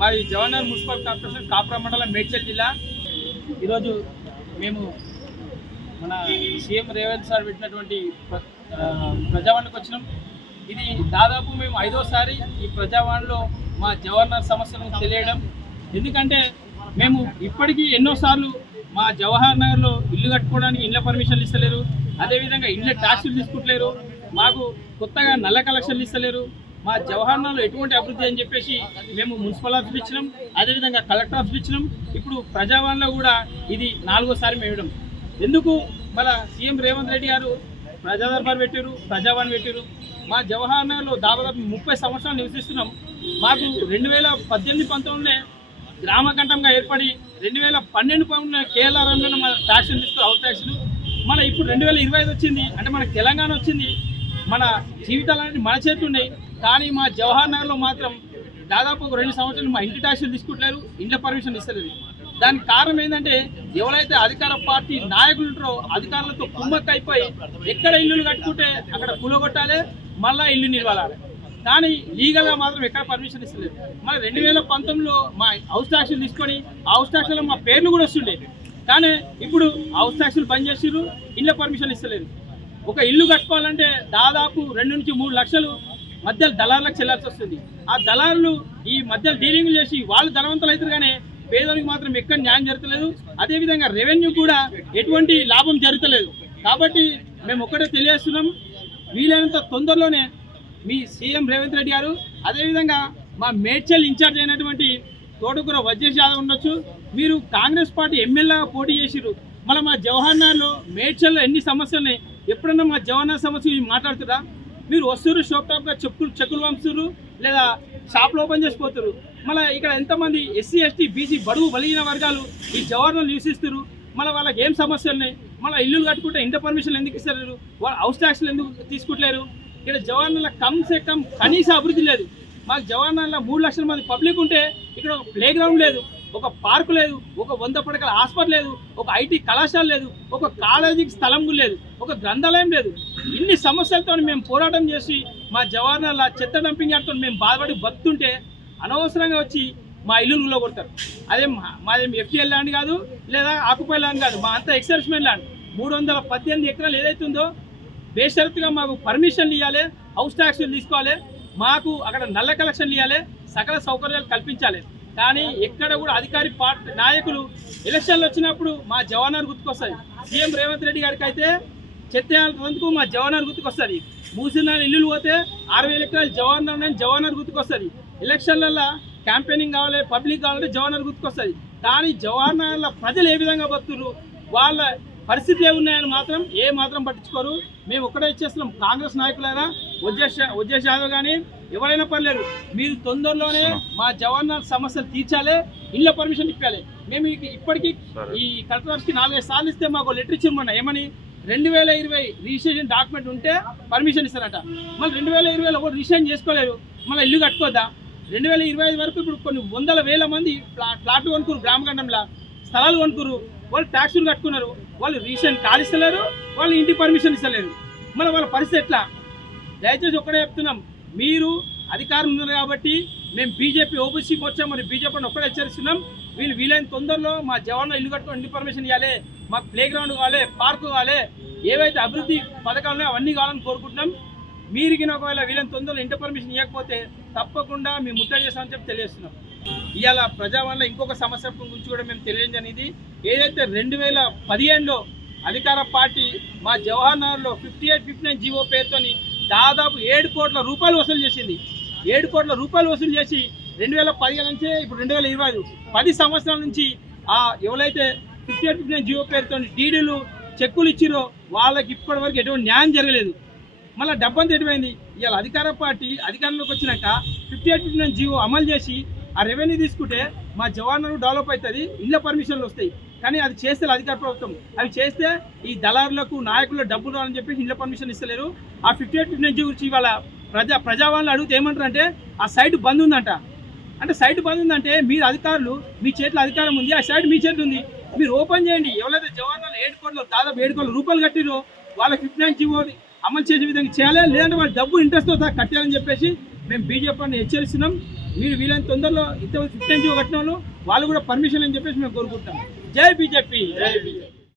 మాది Jawaharnagar municipal corporation కాపురా మండలం మేడ్చల్ జిల్లా. ఈరోజు మేము మన సీఎం రేవంత్ సార్ పెట్టినటువంటి ప్రజావాణికి వచ్చినాం. ఇది దాదాపు మేము 5వసారి ఈ ప్రజావాణిలో మా జవహర్నగర్ సమస్యలను తెలియడం. ఎందుకంటే మేము ఇప్పటికీ ఎన్నోసార్లు మా జవహర్ నగర్లో ఇల్లు కట్టుకోవడానికి ఇళ్ళ పర్మిషన్లు ఇస్తలేరు, అదేవిధంగా ఇళ్ళ ట్యాక్సులు తీసుకుంటలేరు, మాకు కొత్తగా నల్ల కలెక్షన్లు ఇస్తలేరు, మా జవహర్ నగర్లో ఎటువంటి అభివృద్ధి అని చెప్పేసి మేము మున్సిపల్ ఆఫీస్ ఇచ్చినాం, అదేవిధంగా కలెక్టర్ ఆఫీస్ ఇచ్చినాం. ఇప్పుడు ప్రజావాణిలో కూడా ఇది 4వసారి మేయడం. ఎందుకు మన సీఎం రేవంత్ రెడ్డి గారు ప్రజా దర్బార్ పెట్టారు, ప్రజావాణి పెట్టారు. మా జవహర్ నగర్లో దాదాపు 30 సంవత్సరాలు నివసిస్తున్నాం. మాకు 2018-19 గ్రామ కంఠంగా ఏర్పడి 2012 కేఎల్ఆర్ఎంలో మన ట్యాక్సులు తీసుకుని హౌస్ ట్యాక్సులు. మన ఇప్పుడు 2025 వచ్చింది అంటే మనకు తెలంగాణ వచ్చింది, మన జీవితాలన్నీ మన చేతులు ఉన్నాయి. కానీ మా జవహర్ నగర్లో మాత్రం దాదాపు 2 సంవత్సరాలు మా ఇంటి ట్యాక్సులు తీసుకుంటలేరు, ఇంట్లో పర్మిషన్ ఇస్తలేదు. దానికి కారణం ఏంటంటే ఎవరైతే అధికార పార్టీ నాయకులు ఉంటారో అధికారులతో కుమ్మక్క అయిపోయి ఎక్కడ ఇల్లులు కట్టుకుంటే అక్కడ కూలగొట్టాలి, మళ్ళీ ఇల్లు నిలవాలి. కానీ లీగల్గా మాత్రం ఎక్కడ పర్మిషన్ ఇస్తలేదు. మన 2019లో మా హౌస్ ట్యాక్సులు తీసుకొని ఆ హౌస్ ట్యాక్స్లో మా పేర్లు కూడా వస్తుండే. కానీ ఇప్పుడు హౌస్ ట్యాక్సులు బంద్ చేసిర్రు, ఇళ్ళ పర్మిషన్ ఇస్తలేదు. ఒక ఇల్లు కట్టుకోవాలంటే దాదాపు 2 నుంచి 3 లక్షలు మధ్యలో దళారులకు చెల్లాల్సి వస్తుంది. ఆ దళారులు ఈ మధ్యలో డీలింగ్లు చేసి వాళ్ళు ధనవంతులు అవుతారు, కానీ పేదలకు మాత్రం ఎక్కడ న్యాయం జరుగుతలేదు. అదేవిధంగా రెవెన్యూ కూడా ఎటువంటి లాభం జరుగుతలేదు. కాబట్టి మేము ఒక్కటే తెలియజేస్తున్నాం, వీలైనంత తొందరలోనే మీ సీఎం రేవంత్ రెడ్డి గారు, అదేవిధంగా మా మేడ్చల్ ఇన్ఛార్జ్ అయినటువంటి తోటకూర వజ్రేష్ యాదవ్ ఉండొచ్చు, మీరు కాంగ్రెస్ పార్టీ ఎమ్మెల్యేగా పోటీ చేసిరు. మళ్ళీ మా జవహర్ నగర్లో మేడ్చల్లో ఎన్ని సమస్యలు ఉన్నాయి, ఎప్పుడన్నా మా జవహర్ నగర్ సమస్య మాట్లాడుతురా? మీరు వస్తున్నారు షాప్ టాప్గా చెక్కులు పంపుతున్నారు, లేదా షాప్లు ఓపెన్ చేసిపోతారు. మళ్ళీ ఇక్కడ ఎంతమంది ఎస్సీ ఎస్టీ బీసీ బడుగు బలిగిన వర్గాలు ఈ జవహర్లో నివసిస్తారు. మళ్ళీ వాళ్ళకి ఏం సమస్యలు ఉన్నాయి? మళ్ళీ ఇల్లులు కట్టుకుంటే ఇంటి పర్మిషన్లు ఎందుకు ఇస్తారు? వాళ్ళు హౌస్ ట్యాక్స్లు ఎందుకు తీసుకుంటలేరు? ఇక్కడ జవహర్నగర్లో కమ్సే కమ్ కనీస అభివృద్ధి లేదు. మాకు జవహర్నగర్లో 3 లక్షల మంది పబ్లిక్ ఉంటే ఇక్కడ ఒక ప్లే గ్రౌండ్ లేదు, ఒక పార్కు లేదు, ఒక 100 పడకల హాస్పిటల్ లేదు, ఒక ఐటీ కళాశాల లేదు, ఒక కాలేజీకి స్థలం లేదు, ఒక గ్రంథాలయం లేదు. ఇన్ని సమస్యలతో మేము పోరాటం చేసి మా జవహర్నగర్లో చెత్త డంపింగ్ యార్డ్తో మేము బాధపడి బతుంటే అనవసరంగా వచ్చి మా ఇల్లులో కొడతారు. మాదేం ఎఫ్టీఎల్ ల్యాండ్ కాదు, లేదా ఆకుపై ల్యాండ్ కాదు, మా అంతా ఎక్సర్స్మెంట్ ల్యాండ్. 318 ఎకరాలు ఏదైతుందో బేషరతుగా మాకు పర్మిషన్లు ఇవ్వాలి, హౌస్ ట్యాక్స్లు తీసుకోవాలి, మాకు అక్కడ నల్ల కలెక్షన్లు ఇవ్వాలి, సకల సౌకర్యాలు కల్పించాలి. కానీ ఎక్కడ కూడా అధికారి పార్టీ నాయకులు ఎలక్షన్లు వచ్చినప్పుడు మా జవహర్ గుర్తుకొస్తుంది. సీఎం రేవంత్ రెడ్డి గారికి అయితే చెత్తకు మా జవహర్ గుర్తుకొస్తుంది. మూసిన ఇల్లులు పోతే 6000 ఎకరాలు జవహర్ గుర్తుకొస్తుంది. ఎలక్షన్లలో క్యాంపెయినింగ్ కావాలి, పబ్లిక్ కావాలంటే జవహర్ గుర్తుకొస్తుంది. కానీ జవహర్ నగర్లో ప్రజలు ఏ విధంగా బతుకుతారు, వాళ్ళ పరిస్థితి ఏమున్నాయని మాత్రం మాత్రం పట్టించుకోరు. మేము ఒక్కడే ఇచ్చేస్తున్నాం, కాంగ్రెస్ నాయకులైనా వజ్రేష్ యాదవ్ కానీ ఎవరైనా పర్లేదు, మీరు తొందరలోనే మా జవహర్ సమస్యలు తీర్చాలి, ఇళ్ళ పర్మిషన్ ఇప్పాలి. మేము ఇప్పటికీ ఈ కలెక్టర్కి 4-5 సార్లు ఇస్తే మాకు లెటర్ ఇచ్చిమ్మన్నా, ఏమని 2020 రిజిస్ట్రేషన్ డాక్యుమెంట్ ఉంటే పర్మిషన్ ఇస్తారట. మళ్ళీ 2020లో కూడా రిజిస్ట్రేషన్ చేసుకోలేరు, మళ్ళీ ఇల్లు కట్టుకోద్దా? 2025 వరకు ఇప్పుడు కొన్ని 100,000 మంది ప్లాట్లు కొనుక్కురు, గ్రామగండంలో స్థలాలు కొనుక్కురు, వాళ్ళు ట్యాక్సులు కట్టుకున్నారు, వాళ్ళు రిజిస్ట్రేషన్ కార్డు ఇస్తలేరు, వాళ్ళు ఇంటి పర్మిషన్ ఇస్తలేరు. మళ్ళీ వాళ్ళ పరిస్థితి ఎట్లా? దయచేసి ఒక్కడే చెప్తున్నాం, మీరు అధికారం ఉన్నారు కాబట్టి మేము బీజేపీ ఓబీసీకి వచ్చాం, మరి బీజేపీని ఒక్కడే హెచ్చరిస్తున్నాం. వీలైన తొందరలో మా జవాన్లో ఇల్లు కట్టుకొని ఇంటి పర్మిషన్ ఇవ్వాలి, మాకు ప్లే గ్రౌండ్ కావాలి, పార్కు కావాలి, ఏవైతే అభివృద్ధి పథకాలు ఉన్నాయో అవన్నీ కావాలని కోరుకుంటున్నాం. మీరిగిన ఒకవేళ వీలైన తొందరలో ఇంటి పర్మిషన్ ఇవ్వకపోతే తప్పకుండా మేము ముట్టడి చేస్తామని చెప్పి తెలియజేస్తున్నాం. ఇవాళ ప్రజావాణిలో ఇంకొక సమస్య గురించి కూడా మేము తెలియజేయనిది, ఏదైతే 2015లో అధికార పార్టీ మా జవహర్ నగర్లో 58-59 జీవో పేరుతోని దాదాపు 7 కోట్ల రూపాయలు వసూలు చేసింది. 7 కోట్ల రూపాయలు వసూలు చేసి 2015 నుంచే ఇప్పుడు 2025 10 సంవత్సరాల నుంచి ఎవరైతే 58-59 జీవో పేరుతో డీడీలు చెక్కులు ఇచ్చిరో వాళ్ళకి ఇప్పటి వరకు ఎటువంటి న్యాయం జరగలేదు. మళ్ళీ డబ్బంతా ఎటువైంది? ఇవాళ అధికార పార్టీ అధికారంలోకి వచ్చినాక 58-59 జీవో అమలు చేసి ఆ రెవెన్యూ తీసుకుంటే మా జవహర్ నగర్ డెవలప్ అవుతుంది, ఇళ్ళ పర్మిషన్లు వస్తాయి. కానీ అది చేస్తే అధికార ప్రభుత్వం అవి చేస్తే ఈ దళారులకు నాయకులకు డబ్బులు రావాలని చెప్పి ఇళ్ళ పర్మిషన్ ఇస్తలేరు. ఆ 58-59 జీవో గురించి ఇవాళ ప్రజావాణిలో అడిగితే ఏమంటారంటే ఆ సైట్ బంద్ ఉందంట. అంటే సైట్ బంద్ ఉందంటే మీరు అధికారులు, మీ చేతిలో అధికారం ఉంది, ఆ సైట్ మీ చేతిలో ఉంది, మీరు ఓపెన్ చేయండి. ఎవరైతే జవహర్ నగర్ 7 కోట్ల దాదాపు 7 కోట్ల రూపాయలు కట్టిరో వాళ్ళకి 59 జీవో అమలు చేసే విధంగా చేయాలి, లేదంటే వాళ్ళు డబ్బు ఇంట్రెస్ట్తో కట్టాలని చెప్పేసి మేము బీజేపీని హెచ్చరిస్తున్నాం. మీరు వీళ్ళని తొందరలో ఇంత 15 కట్టిన వాళ్ళు కూడా పర్మిషన్ అని చెప్పేసి మేము కోరుకుంటాం. జై బీజేపీ.